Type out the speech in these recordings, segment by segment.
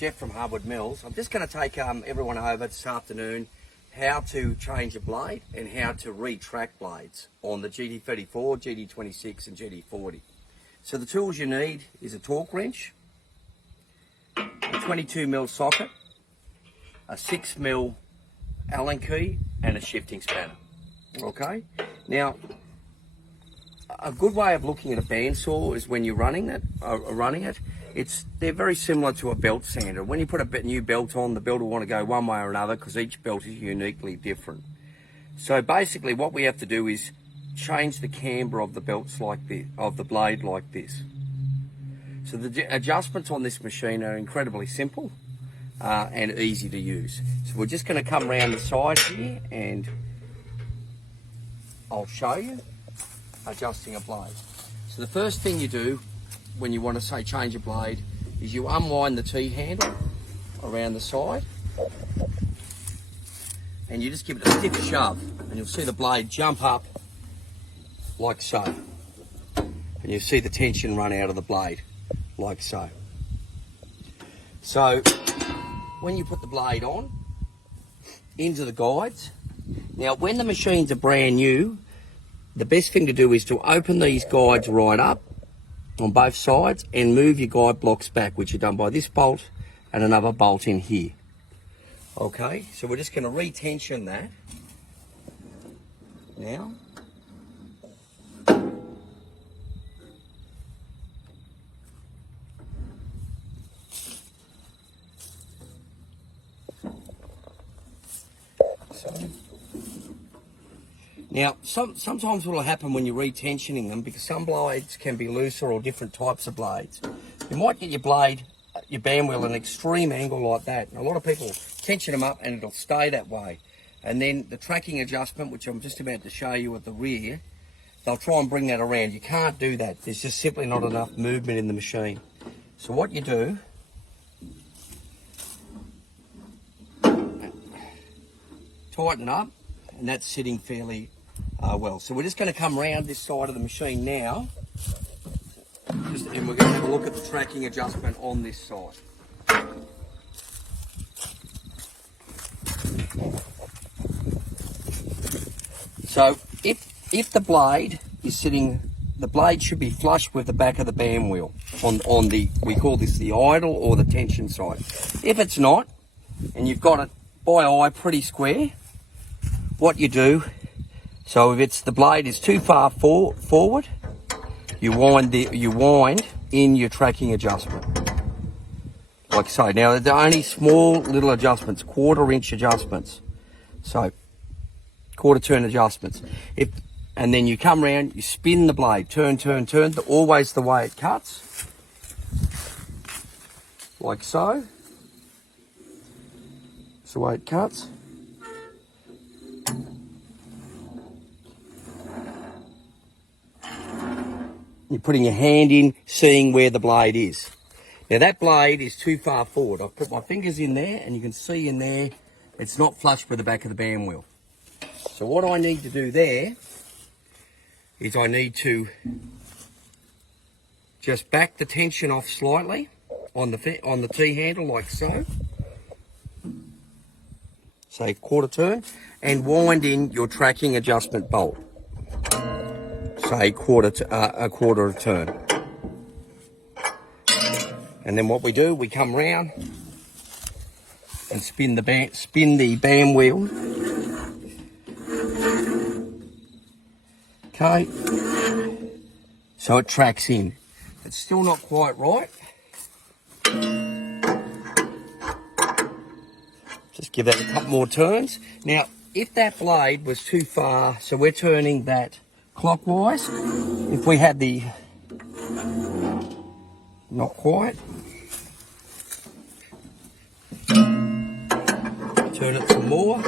Jeff from Harwood Mills. I'm just going to take everyone over this afternoon how to change a blade and how to retract blades on the GT34, GT26 and GT40. So the tools you need is a torque wrench, a 22mm socket, a 6mm Allen key and a shifting spanner. Okay, now a good way of looking at a bandsaw is when you're running it, they're very similar to a belt sander. When you put a new belt on, the belt will want to go one way or another because each belt is uniquely different. So basically what we have to do is change the camber of the belts like this, of the blade like this. So the adjustments on this machine are incredibly simple and easy to use. So we're just going to come around the side here and I'll show you adjusting a blade. So the first thing you do when you want to say change a blade is you unwind the T-handle around the side and you just give it a stiff shove and you'll see the blade jump up like so, and you'll see the tension run out of the blade like so. So when you put the blade on into the guides, now when the machines are brand new, the best thing to do is to open these guides right up on both sides and move your guide blocks back, which are done by this bolt and another bolt in here. Okay, so we're just going to retension that now. Now, sometimes what will happen when you're retensioning them, because some blades can be looser or different types of blades, you might get your blade, your band wheel at an extreme angle like that. And a lot of people tension them up and it'll stay that way. And then the tracking adjustment, which I'm just about to show you at the rear, they'll try and bring that around. You can't do that. There's just simply not enough movement in the machine. So what you do, tighten up, and that's sitting fairly well. So we're just going to come around this side of the machine now, and we're going to have a look at the tracking adjustment on this side. So if the blade is sitting, the blade should be flush with the back of the band wheel on the, we call this the idle or the tension side. If it's not, and you've got it by eye pretty square, what you do, so if it's the blade is too far forward, you wind in your tracking adjustment, like so. Now they're only small little adjustments, 1/4 inch adjustments, so 1/4 turn adjustments. And then you come around, you spin the blade, turn, always the way it cuts, like so. That's the way it cuts. You're putting your hand in, seeing where the blade is. Now that blade is too far forward. I've put my fingers in there and you can see in there, it's not flush with the back of the band wheel. So what I need to do there is I need to just back the tension off slightly on the T-handle like so. Say 1/4 turn and wind in your tracking adjustment bolt. Say a 1/4 turn. And then what we do, we come round and spin the band wheel. Okay. So it tracks in. It's still not quite right. Just give that a couple more turns. Now, if that blade was too far, so we're turning that clockwise. If we had the, not quite, turn it some more.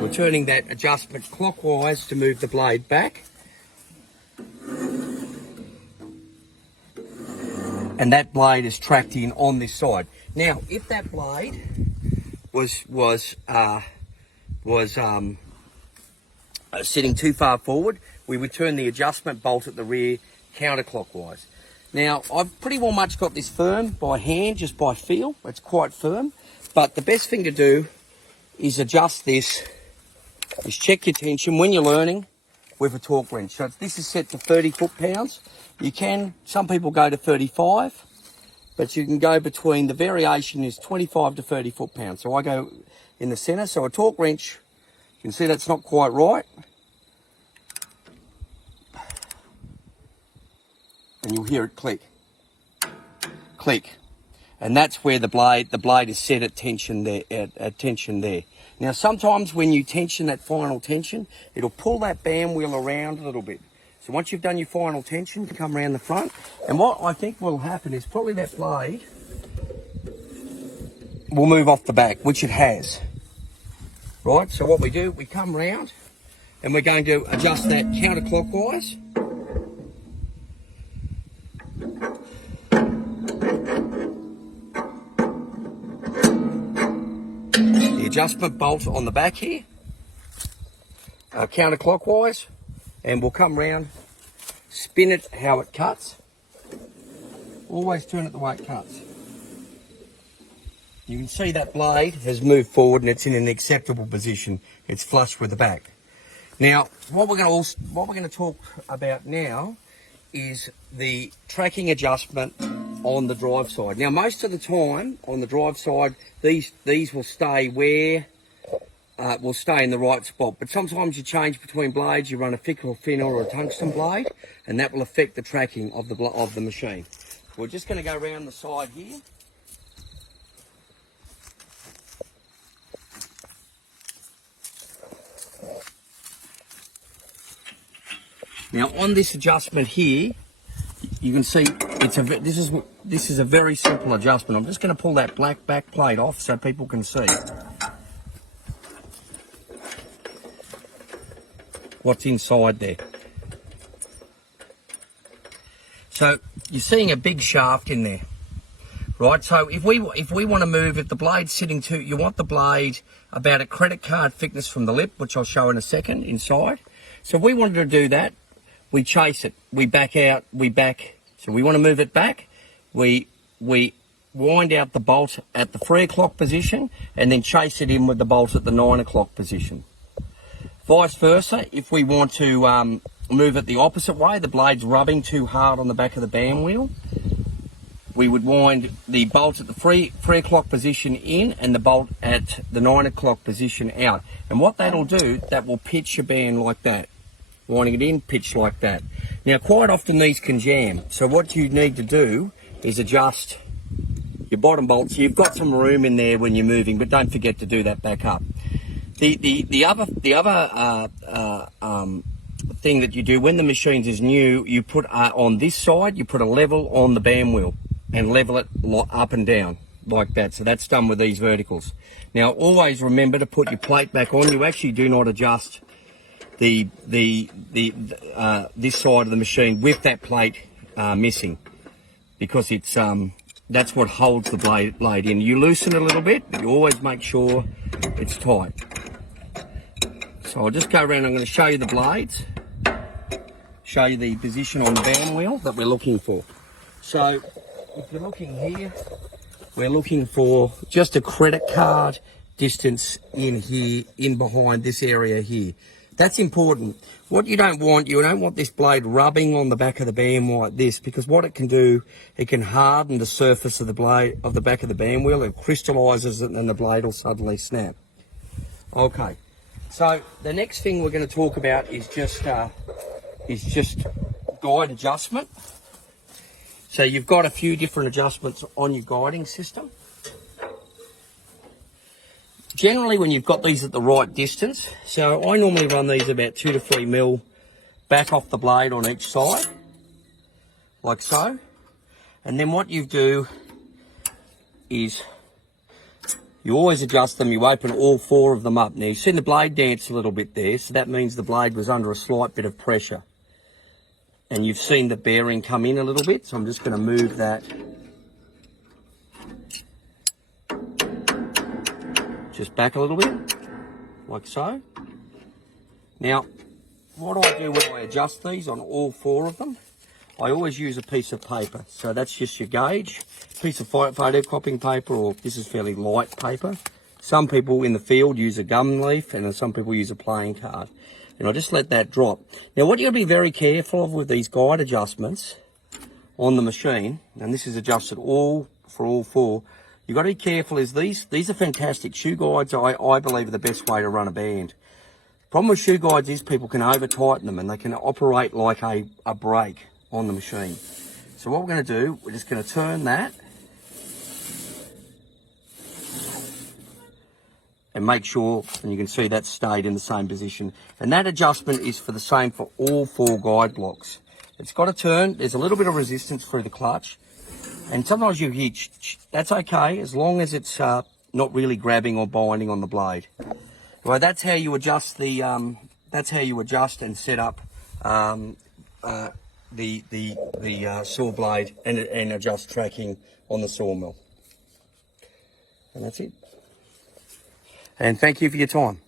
We're turning that adjustment clockwise to move the blade back. And that blade is tracked in on this side. Now, if that blade was sitting too far forward, we would turn the adjustment bolt at the rear counterclockwise. Now, I've pretty well much got this firm by hand, just by feel. It's quite firm. But the best thing to do is adjust this, is check your tension when you're learning with a torque wrench. So this is set to 30 foot-pounds. You can, some people go to 35, but you can go between, the variation is 25 to 30 foot-pounds. So I go in the center. So a torque wrench, you can see that's not quite right. And you'll hear it click, click. And that's where the blade is set at tension there, at tension there. Now sometimes when you tension that final tension, it'll pull that band wheel around a little bit. So once you've done your final tension, you come around the front. And what I think will happen is probably that blade will move off the back, which it has. Right, so what we do, we come round and we're going to adjust that counterclockwise. The adjustment bolt on the back here, counterclockwise, and we'll come round, spin it how it cuts. Always turn it the way it cuts. You can see that blade has moved forward and it's in an acceptable position. It's flush with the back. Now, what we're going to talk about now is the tracking adjustment on the drive side. Now, most of the time on the drive side, these will stay where will stay in the right spot. But sometimes you change between blades. You run a thick or thin or a tungsten blade, and that will affect the tracking of the machine. We're just going to go around the side here. Now on this adjustment here, you can see this is a very simple adjustment. I'm just going to pull that black back plate off so people can see what's inside there. So you're seeing a big shaft in there, right? So if we want to move, if the blade's sitting to, you want the blade about a credit card thickness from the lip, which I'll show in a second inside. So if we wanted to do that, we chase it, we back out, we back. So we want to move it back, we wind out the bolt at the 3 o'clock position and then chase it in with the bolt at the 9 o'clock position. Vice versa, if we want to move it the opposite way, the blade's rubbing too hard on the back of the band wheel, we would wind the bolt at the 3 o'clock position in and the bolt at the 9 o'clock position out. And what that'll do, that will pitch your band like that. Winding it in, pitch like that. Now, quite often these can jam. So what you need to do is adjust your bottom bolt. So you've got some room in there when you're moving, but don't forget to do that back up. The other thing that you do when the machine is new, you put on this side, you put a level on the band wheel and level it up and down like that. So that's done with these verticals. Now, always remember to put your plate back on. You actually do not adjust this side of the machine with that plate missing, because it's that's what holds the blade in. You loosen it a little bit, but you always make sure it's tight. So I'll just go around. I'm going to show you the blades, show you the position on the band wheel that we're looking for. So if you're looking here, we're looking for just a credit card distance in here, in behind this area here. That's important. What you don't want this blade rubbing on the back of the band like this, because what it can do, it can harden the surface of the blade of the back of the band wheel. It crystallizes it and the blade will suddenly snap. Okay, so the next thing we're going to talk about is just guide adjustment. So you've got a few different adjustments on your guiding system. Generally, when you've got these at the right distance, so I normally run these about 2 to 3 mil back off the blade on each side, like so. And then what you do is you always adjust them. You open all 4 of them up. Now, you've seen the blade dance a little bit there, so that means the blade was under a slight bit of pressure. And you've seen the bearing come in a little bit, so I'm just going to move that just back a little bit, like so. Now, what I do when I adjust these on all 4 of them, I always use a piece of paper. So that's just your gauge, piece of photocopying paper, or this is fairly light paper. Some people in the field use a gum leaf, and some people use a playing card. And I'll just let that drop. Now, what you've got to be very careful of with these guide adjustments on the machine, and this is adjusted for all 4, you've got to be careful is these are fantastic. Shoe guides, I believe, are the best way to run a band. Problem with shoe guides is people can over tighten them and they can operate like a brake on the machine. So what we're going to do, we're just going to turn that and make sure, and you can see that stayed in the same position. And that adjustment is for the same for all 4 guide blocks. It's got to turn. There's a little bit of resistance through the clutch, and sometimes you hear that's okay as long as it's not really grabbing or binding on the blade. Well, that's how you adjust the. That's how you adjust and set up the saw blade and adjust tracking on the sawmill. And that's it. And thank you for your time.